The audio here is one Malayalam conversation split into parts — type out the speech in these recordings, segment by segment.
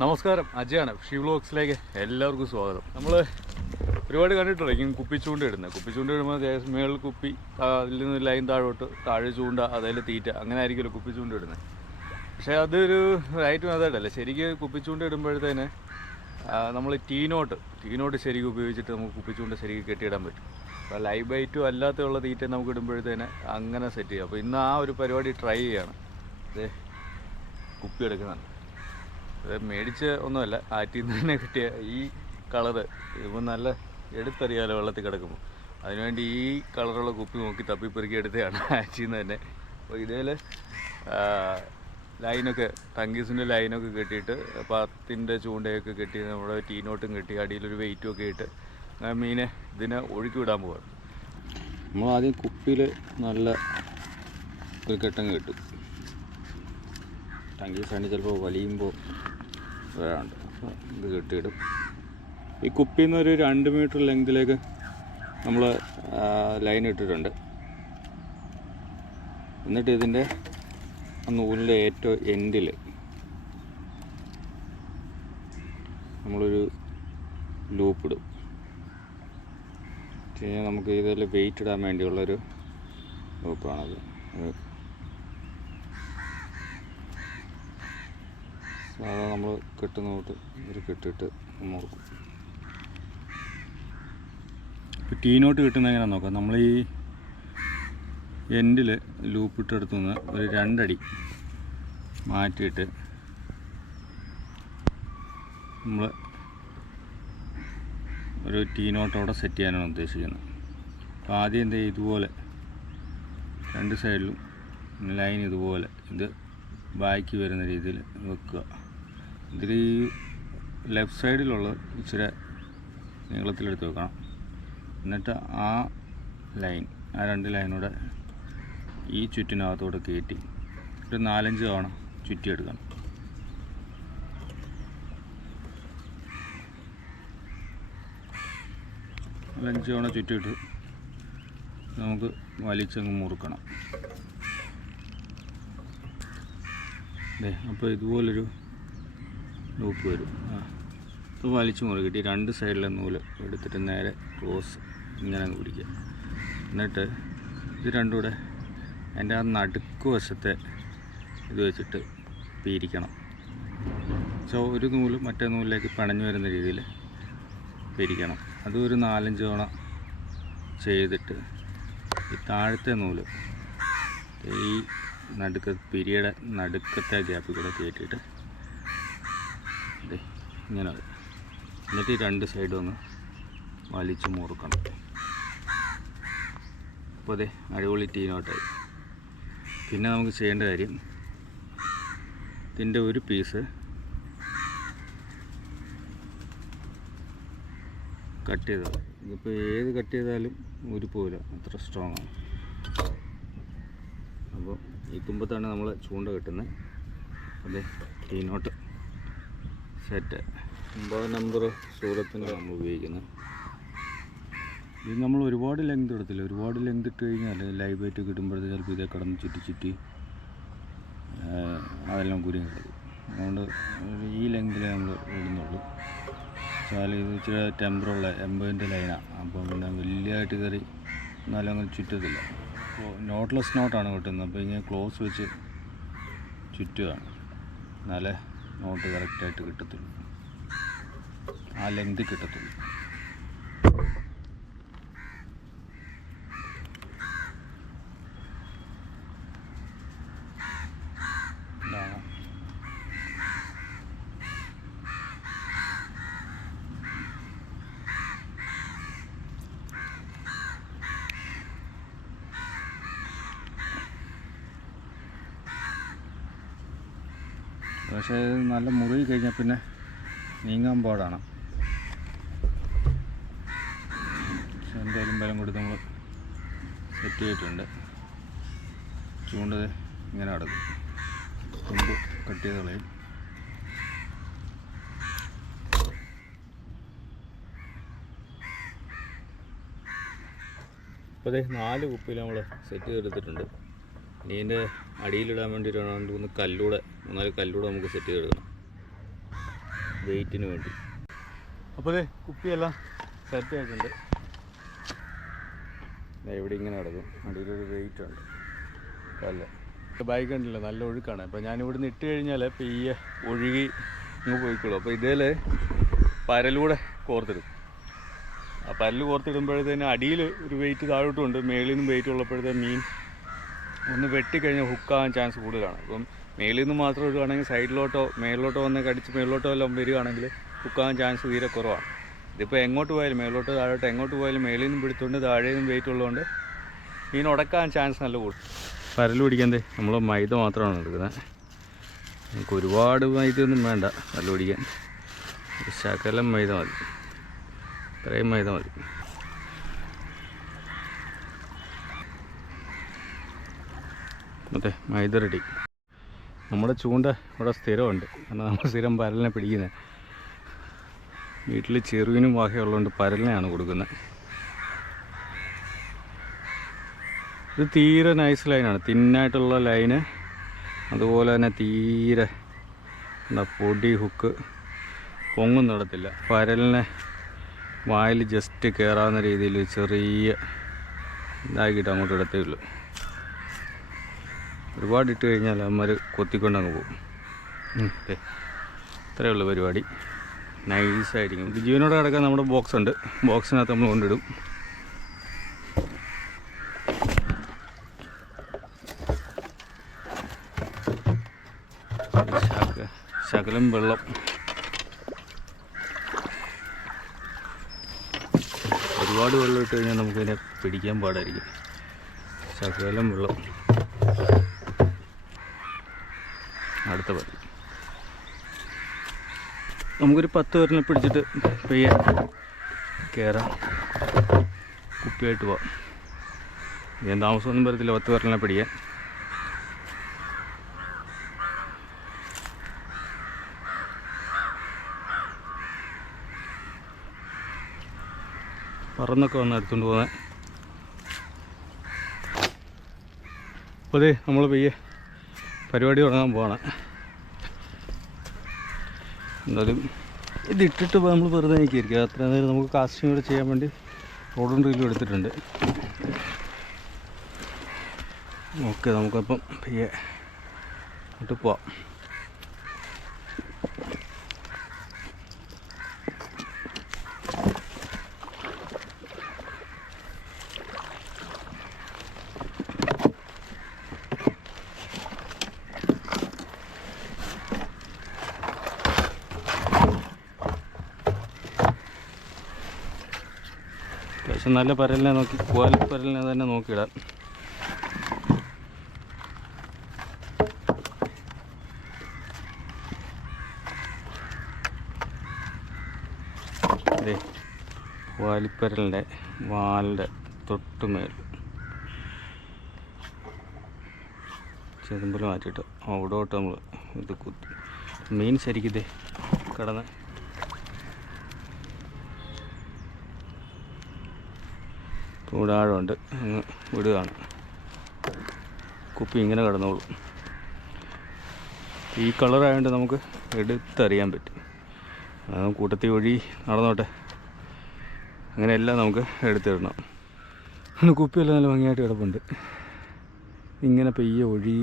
നമസ്കാരം, അജയാണ്. ഫിഷി വ്ലോഗ്സിലേക്ക് എല്ലാവർക്കും സ്വാഗതം. നമ്മൾ ഒരുപാട് കണ്ടിട്ടുണ്ട് ഇങ്ങനെ കുപ്പിച്ചൂണ്ട ഇടുന്നത്. കുപ്പിച്ചൂണ്ട ഇടുമ്പോൾ മേളിൽ കുപ്പി, അതിൽ നിന്ന് ലൈൻ താഴെ ചൂണ്ട, അതിൽ തീറ്റ, അങ്ങനെ ആയിരിക്കുമല്ലോ കുപ്പിച്ചൂണ്ട ഇടുന്നത്. പക്ഷേ അതൊരു റൈറ്റ് മെത്തേഡല്ല. ശരിക്കും കുപ്പിച്ചൂണ്ട ഇടുമ്പോഴത്തേന് നമ്മൾ ടീനോട്ട് ശരിക്കും ഉപയോഗിച്ചിട്ട് നമുക്ക് കുപ്പിച്ചൂണ്ട ശരിക്കും കെട്ടിയിടാൻ പറ്റും. അപ്പോൾ ലൈവ് ബൈറ്റും അല്ലാത്തുള്ള തീറ്റ നമുക്ക് ഇടുമ്പോഴത്തേന് അങ്ങനെ സെറ്റ് ചെയ്യും. അപ്പോൾ ഇന്ന് ആ ഒരു പരിപാടി ട്രൈ ചെയ്യാണ്. ഇത് കുപ്പി എടുക്കുന്നുണ്ട്. അത് മേടിച്ച് ഒന്നുമല്ല, ആറ്റിൽ നിന്ന് തന്നെ കിട്ടിയ ഈ കളറ്. ഇപ്പോൾ നല്ല എടുത്തറിയാലോ വെള്ളത്തിൽ കിടക്കുമ്പോൾ. അതിനുവേണ്ടി ഈ കളറുള്ള കുപ്പി നോക്കി തപ്പിപ്പെറുക്കി എടുത്തതാണ് ആറ്റിൽ നിന്ന് തന്നെ. അപ്പോൾ ഇതിൽ ലൈനൊക്കെ ടങ്കീസിൻ്റെ ലൈനൊക്കെ കെട്ടിയിട്ട് പത്തിൻ്റെ ചൂണ്ടയൊക്കെ കെട്ടി നമ്മുടെ ടീനോട്ടും കെട്ടി അടിയിലൊരു വെയിറ്റും ഒക്കെ ഇട്ട് മീനെ ഇതിനെ ഒഴുക്കി വിടാൻ പോവാണ്. നമ്മൾ ആദ്യം കുപ്പിയിൽ നല്ല ഒരു കെട്ടങ്ങ് കിട്ടും. ടങ്കീസാണെങ്കിൽ ചിലപ്പോൾ വലിയുമ്പോൾ വരാറുണ്ട്. അപ്പോൾ ഇത് കെട്ടിയിടും. ഈ കുപ്പിയിൽ നിന്ന് ഒരു 2 മീറ്റർ ലെങ്തിലേക്ക് നമ്മൾ ലൈൻ ഇട്ടിട്ടുണ്ട്. എന്നിട്ട് ഇതിൻ്റെ നൂലിൻ്റെ ഏറ്റവും എൻഡിൽ നമ്മളൊരു ലൂപ്പിടും. പിന്നെ നമുക്ക് ഇതിൽ വെയിറ്റ് ഇടാൻ വേണ്ടിയുള്ളൊരു ലൂപ്പാണത്. സാധാരണ നമ്മൾ കെട്ടുന്ന തൊട്ട് ഒരു കെട്ടിട്ട് മുറുക്കും. ഇപ്പോൾ ടീനോട്ട് കിട്ടുന്ന എങ്ങനെയാണെന്ന് നോക്കാം. നമ്മൾ ഈ എൻഡിൽ ലൂപ്പിട്ടെടുത്തു നിന്ന് ഒരു 2 അടി മാറ്റിയിട്ട് നമ്മൾ ഒരു ടീനോട്ട് അവിടെ സെറ്റ് ചെയ്യാനാണ് ഉദ്ദേശിക്കുന്നത്. അപ്പോൾ ആദ്യം എന്ത് ചെയ്യും, ഇതുപോലെ 2 സൈഡിലും ലൈൻ ഇതുപോലെ ഇത് ബാക്കി വരുന്ന രീതിയിൽ വെക്കുക. ഇതിൽ ഈ ലെഫ്റ്റ് സൈഡിലുള്ള ഇച്ചിരി നീളത്തിലെടുത്ത് വെക്കണം. എന്നിട്ട് ആ ലൈൻ, ആ 2 ലൈനൂടെ ഈ ചുറ്റിനകത്തോടെ കയറ്റി ഒരു 4-5 തവണ ചുറ്റിയെടുക്കണം. ഒരു 5 തവണ ചുറ്റിയിട്ട് നമുക്ക് വലിച്ചങ്ങ് മുറുക്കണം. അപ്പോൾ ഇതുപോലൊരു ലൂപ്പ് വരും. ഇത് വലിച്ച് മുറുകിയിട്ട് 2 സൈഡിലെ നൂല് എടുത്തിട്ട് നേരെ ക്രോസ് ഇങ്ങനെ അങ്ങ് പിടിക്കുക. എന്നിട്ട് ഇത് രണ്ടും കൂടെ അതിൻ്റെ ആ നടുക്ക് വശത്തെ ഇത് വെച്ചിട്ട് പിരിക്കണം. ഒരു നൂല് മറ്റേ നൂലിലേക്ക് പണഞ്ഞു വരുന്ന രീതിയിൽ പിരിക്കണം. അതും ഒരു 4-5 തവണ ചെയ്തിട്ട് ഈ താഴത്തെ നൂല് ഈ പിരിയുടെ നടുക്കത്തെ ഗ്യാപ്പിൽ കൂടെ കയറ്റിയിട്ട് ഇങ്ങനെ. എന്നിട്ട് ഈ 2 സൈഡും ഒന്ന് വലിച്ച് മുറുക്കണം. അപ്പോൾ അതെ അടിപൊളി ടീനോട്ടായി. പിന്നെ നമുക്ക് ചെയ്യേണ്ട കാര്യം, ഇതിൻ്റെ ഒരു പീസ് കട്ട് ചെയ്താൽ, ഇതിപ്പോൾ ഏത് കട്ട് ചെയ്താലും ഊരിപ്പോവില്ല, അത്ര സ്ട്രോങ് ആണ്. അപ്പോൾ ഈ തുമ്പത്താണ് നമ്മൾ ചൂണ്ട കിട്ടുന്നത്. അതെ ടീനോട്ട് സെറ്റ് 9 നമ്പർ സൂറത്തിൻ്റെ നമ്മൾ ഉപയോഗിക്കുന്നത്. ഇത് നമ്മൾ ഒരുപാട് ലെങ്ത് എടുത്തില്ല. ഒരുപാട് ലെങ്ത് ഇട്ട് കഴിഞ്ഞാൽ ലൈവ് ആയിട്ട് കിട്ടുമ്പോഴത്തെ ചിലപ്പോൾ ഇതേ കടന്ന് ചുറ്റി അതെല്ലാം കുരുങ്ങി കിടക്കും. അതുകൊണ്ട് ഈ ലെങ്തിലേ നമ്മൾ ഇടുന്നുള്ളൂ. വെച്ചാൽ ഇത് ഇച്ചിരി ടെമ്പറുള്ള 80-ൻ്റെ ലൈനാണ്. അപ്പോൾ പിന്നെ വലിയതായിട്ട് കയറി എന്നാലും അങ്ങനെ ചുറ്റത്തില്ല. അപ്പോൾ നോട്ട്ലെസ് നോട്ടാണ് കിട്ടുന്നത്. അപ്പോൾ ഇങ്ങനെ ക്ലോസ് വെച്ച് ചുറ്റുകയാണ്, എന്നാലേ നോട്ട് കറക്റ്റായിട്ട് കിട്ടത്തുള്ളൂ, ആ ലെങ്ത് കിട്ടത്തുള്ളൂ. പക്ഷേ നല്ല മുറുകി കഴിഞ്ഞാൽ പിന്നെ നീങ്ങാൻ പാടാണ്. പക്ഷെ എന്തായാലും ബലം കൊടുത്ത് നമ്മൾ സെറ്റ് ചെയ്തിട്ടുണ്ട്. ചൂണ്ടത് ഇങ്ങനെ അടക്കും, തുമ്പ് കട്ട് ചെയ്ത് കളയും. അപ്പോൾ അതേ 4 കുപ്പിയിൽ നമ്മൾ സെറ്റ് ചെയ്തെടുത്തിട്ടുണ്ട്. ഇനി ഇതിൻ്റെ അടിയിലിടാൻ വേണ്ടിയിട്ടാണ് 3-4 കല്ലൂടെ നമുക്ക് സെറ്റ് ചെയ്തെടുക്കണം. വെയിറ്റിന് വേണ്ടി. അപ്പോൾ അതെ കുപ്പിയെല്ലാം സെറ്റ് ആയിട്ടുണ്ട്. ഇവിടെ ഇങ്ങനെ കിടക്കും, അടിയിലൊരു വെയിറ്റ് ഉണ്ട് അല്ല. ബൈക്ക് ഉണ്ടല്ലോ നല്ല ഒഴുക്കാണ്. അപ്പോൾ ഞാനിവിടുന്ന് ഇട്ട് കഴിഞ്ഞാൽ പെയ്യെ ഒഴുകി അങ്ങ് പോയിക്കോളും. അപ്പോൾ ഇതിൽ പരലൂടെ കോർത്തിടും. ആ പരല് കോർത്തിടുമ്പോഴത്തേന് അടിയിൽ ഒരു വെയിറ്റ് താഴോട്ടുമുണ്ട്, മേളിൽ നിന്നും വെയിറ്റ് ഉള്ളപ്പോഴത്തേന് മീൻ ഒന്ന് വെട്ടിക്കഴിഞ്ഞാൽ ഹുക്കാകാൻ ചാൻസ് കൂടുതലാണ്. അപ്പം മേളിൽ നിന്ന് മാത്രം ഇടുകയാണെങ്കിൽ സൈഡിലോട്ടോ മേളിലോട്ടോ വന്ന് കടിച്ച് മേളിലോട്ടോ എല്ലാം വരികയാണെങ്കിൽ ഹുക്കാകാൻ ചാൻസ് തീരെ കുറവാണ്. ഇതിപ്പോൾ എങ്ങോട്ട് പോയാലും മേളിലോട്ട് താഴോട്ട് എങ്ങോട്ട് പോയാലും മേളിൽ നിന്നും പിടുത്തുകൊണ്ട് താഴെ നിന്നും വെയിറ്റ് ഉള്ളതുകൊണ്ട് മീൻ ഉടക്കാൻ ചാൻസ് നല്ല കൂടും. പരല് പിടിക്കാൻ നമ്മൾ മൈദ മാത്രമാണ് എടുക്കുന്നത്. നമുക്ക് ഒരുപാട് മൈദയൊന്നും വേണ്ട പരല് പിടിക്കാൻ. ശകലം മൈദ മതി, ഇത്രയും മൈദ മതി. അതെ മൈദ റെഡി. നമ്മുടെ ചൂണ്ട ഇവിടെ സ്ഥിരമുണ്ട്, കാരണം നമ്മൾ സ്ഥിരം പരലിനെ പിടിക്കുന്നത്. വീട്ടിൽ ചെറുവിനും വാഹയുള്ളതുകൊണ്ട് പരലിനെയാണ് കൊടുക്കുന്നത്. ഇത് തീരെ നൈസ് ലൈനാണ്, തിന്നായിട്ടുള്ള ലൈന്. അതുപോലെ തന്നെ തീരെ എന്താ പൊടി ഹുക്ക് പൊങ്ങുന്നിടത്തില്ല. പരലിനെ വായിൽ ജസ്റ്റ് കയറാവുന്ന രീതിയിൽ ചെറിയ ഇതാക്കിയിട്ട് അങ്ങോട്ട് ഇടത്തേ ഉള്ളൂ. ഒരുപാട് ഇട്ട് കഴിഞ്ഞാൽ അമ്മമാർ കൊത്തിക്കൊണ്ടങ്ങ് പോകും. ഇത്രയേ ഉള്ളൂ പരിപാടി. നൈസായിരിക്കും. ജീവനോടെ കിടക്കാൻ നമ്മുടെ ബോക്സ് ഉണ്ട്, ബോക്സിനകത്ത് നമ്മൾ കൊണ്ടിടും. ശകലം വെള്ളം, ഒരുപാട് വെള്ളം ഇട്ട് കഴിഞ്ഞാൽ നമുക്കതിനെ പിടിക്കാൻ പാടായിരിക്കും. ശകലം വെള്ളം. അടുത്ത പതി നമുക്കൊരു 10 പേരിനെ പിടിച്ചിട്ട് പെയ്യാൻ കയറാം, കുപ്പിയായിട്ട് പോവാം. ഞാൻ താമസമൊന്നും വരത്തില്ല 10 പേരിനെ പിടിക്കാൻ. പറന്നൊക്കെ വന്ന് എടുത്തുകൊണ്ട് പോകുന്നത്. അപ്പോൾ അതെ നമ്മൾ പെയ്യെ പരിപാടി തുടങ്ങാൻ പോവാണ്. എന്തായാലും ഇതിട്ടിട്ട് നമ്മൾ വെറുതെ നിൽക്കിയിരിക്കുക. അത്ര നേരം നമുക്ക് കാസ്റ്റിംഗ് കൂടെ ചെയ്യാൻ വേണ്ടി റോഡും റീലും എടുത്തിട്ടുണ്ട്. ഓക്കെ, നമുക്കപ്പം പെയ്യെ ഇട്ട് പോവാം. അത്യാവശ്യം നല്ല പരലിനെ നോക്കി, പരലിനെ തന്നെ നോക്കിയിടാം. അതെ വാലിപ്പരലിൻ്റെ വാലിൻ്റെ തൊട്ടുമേൽ ചെതുമ്പൽ മാറ്റിയിട്ട് അവിടോട്ട് നമ്മൾ ഇത് കുത്തി മീൻ ശരിക്കിതേ കിടന്ന് ചൂടാഴമുണ്ട്, അങ്ങ് വിടുകയാണ്. കുപ്പി ഇങ്ങനെ കിടന്നോളും. ഈ കളറായതുകൊണ്ട് നമുക്ക് എടുത്തറിയാൻ പറ്റും. കൂട്ടത്തിൽ ഒഴി നടന്നോട്ടെ, അങ്ങനെയെല്ലാം നമുക്ക് എടുത്തിടണം. കുപ്പിയെല്ലാം നല്ല ഭംഗിയായിട്ട് കിടപ്പുണ്ട്. ഇങ്ങനെ പെയ്യെ ഒഴി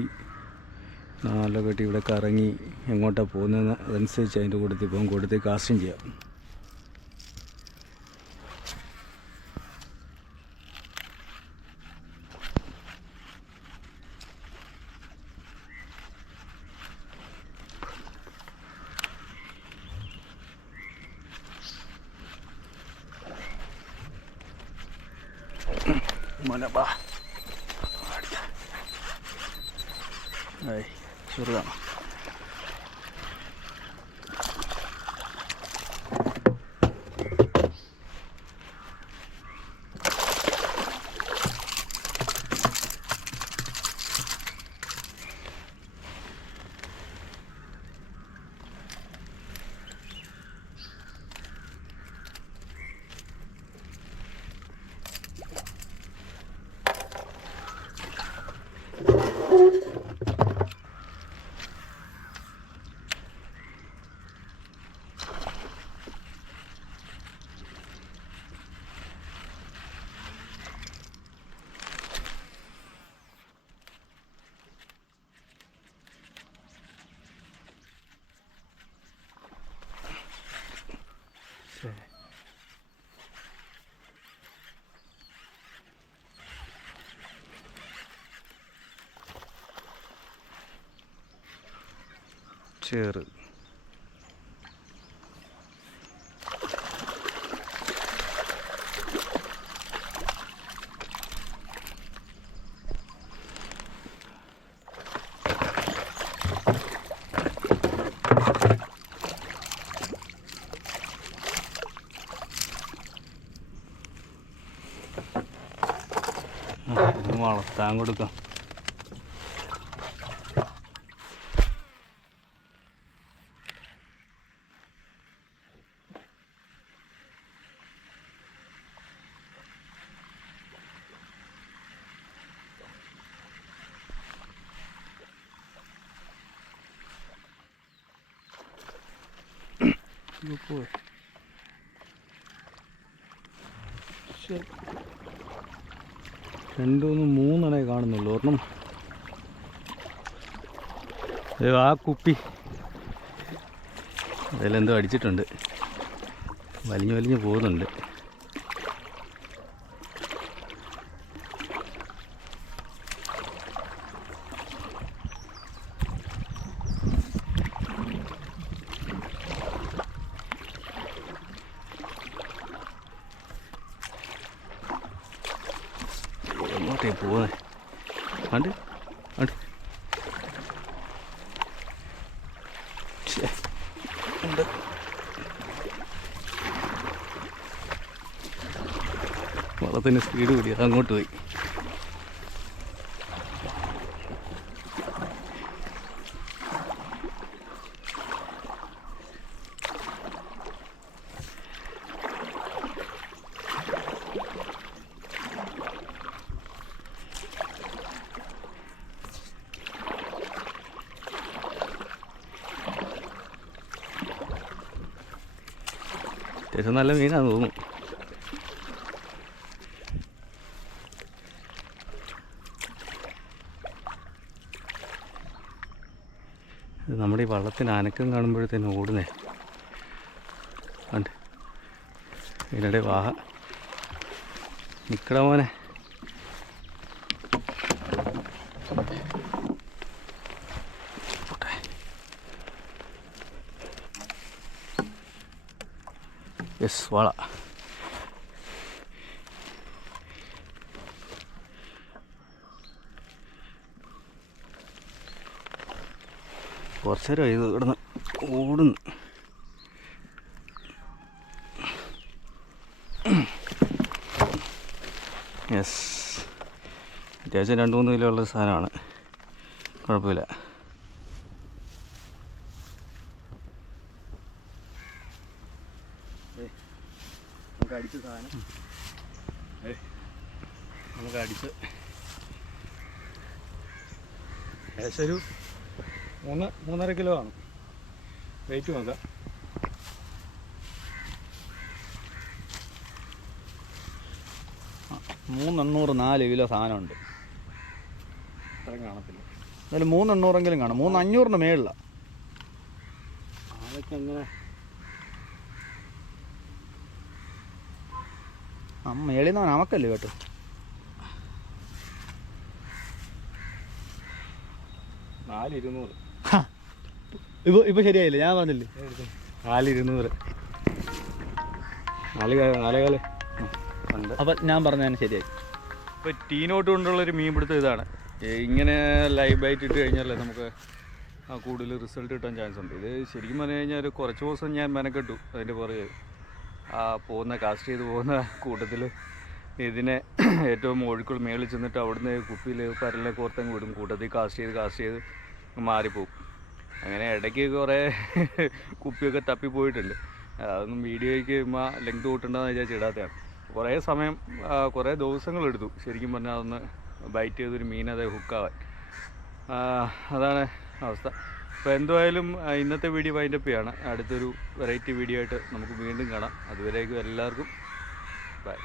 നല്ല കെട്ടി ഇവിടെ കറങ്ങി എങ്ങോട്ടാണ് പോകുന്നതെന്ന് അതനുസരിച്ച് അതിൻ്റെ കൂട്ടത്തിൽ പോകും. കൂട്ടത്തിൽ കാസ്റ്റിംഗ് ചെയ്യാം. മനബാ ചെറുതാണ്. ചേറ് വളർത്താൻ കൊടുക്കാം. രണ്ടൂന്ന് മൂന്നെണ്ണേ കാണുന്നുള്ളൂ. ഒരെണ്ണം ആ കുപ്പി അതിലെന്തോ അടിച്ചിട്ടുണ്ട്, വലിഞ്ഞു വലിഞ്ഞ് പോകുന്നുണ്ട്. എങ്ങോട്ടേ പോകുന്നത് കണ്ട് കണ്ട് ഉണ്ട്. വള്ളത്തിന് സ്പീഡ് കൂടി അതങ്ങോട്ട് പോയി. അത്യാവശ്യം നല്ല മീനാണെന്ന് തോന്നുന്നു. നമ്മുടെ ഈ വള്ളത്തിന് അനക്കം കാണുമ്പോഴത്തേനും ഓടുന്നേ കണ്ട്. ഇതിനിടെ വാഹ നിക്കട മോനെ. യെസ്, വാള. കുറച്ച് നേരം ഇത് കിടന്ന് ഓടുന്നു. യെസ്, അത്യാവശ്യം 2-3 കിലോ ഉള്ള സാധനമാണ്, കുഴപ്പമില്ല. അടിച്ച സാധനം നമുക്ക് അടിച്ച് ഏകദേശം ഒരു 3-3.5 കിലോ ആണ്. വെയിറ്റ് നോക്കാം. $300-4 കിലോ സാധനമുണ്ട്. അത്രയും കാണത്തില്ല, അതിൽ 300 കാണും. 300-500 മേളിലാണ്. അതൊക്കെ എങ്ങനെ മേളിൽ നിന്ന് നമുക്കല്ലേ കേട്ടോ. ഇപ്പൊ ശരിയായില്ലേ? ഞാൻ പറഞ്ഞില്ലേ 4,200. 4 അപ്പൊ ഞാൻ പറഞ്ഞതിന് ശരിയായി. ഇപ്പോൾ ടീനോട്ട് കൊണ്ടുള്ളൊരു മീൻപിടുത്തം ഇതാണ്. ഇങ്ങനെ ലൈവ് ബൈറ്റ് ഇട്ട് കഴിഞ്ഞാലേ നമുക്ക് കൂടുതൽ റിസൾട്ട് കിട്ടാൻ ചാൻസ് ഉണ്ട്. ഇത് ശരിക്കും പറഞ്ഞു കഴിഞ്ഞാൽ ഒരു കുറച്ച് ദിവസം ഞാൻ മെനക്കെട്ടു അതിൻ്റെ പുറകെ. കാസ്റ്റ് ചെയ്ത് പോകുന്ന കൂട്ടത്തിൽ ഇതിനെ ഏറ്റവും ഒഴുക്കുകൾ മേളിൽ ചെന്നിട്ട് അവിടുന്ന് കുപ്പിയിൽ പരലിനെ കോർത്തങ്ങ് വിടും. കൂട്ടത്തിൽ കാസ്റ്റ് ചെയ്ത് മാറിപ്പോവും. അങ്ങനെ ഇടയ്ക്ക് കുറേ കുപ്പിയൊക്കെ തപ്പിപ്പോയിട്ടുണ്ട്. അതൊന്നും വീഡിയോയ്ക്ക് ലെങ്ത് കൂട്ടണ്ടെന്ന് വിചാരിച്ച് ഇടാത്തതാണ്. കുറേ സമയം കുറേ ദിവസങ്ങളെടുത്തു ശരിക്കും പറഞ്ഞാൽ അതൊന്ന് ബൈറ്റ് ചെയ്തൊരു മീനത് ഹുക്കാവാൻ. അതാണ് അവസ്ഥ. അപ്പോൾ എന്തായാലും ഇന്നത്തെ വീഡിയോ വൈൻഡപ്പ് ചെയ്യാണ്. അടുത്തൊരു വെറൈറ്റി വീഡിയോ ആയിട്ട് നമുക്ക് വീണ്ടും കാണാം. അതുവരേക്കും എല്ലാവർക്കും ബൈ.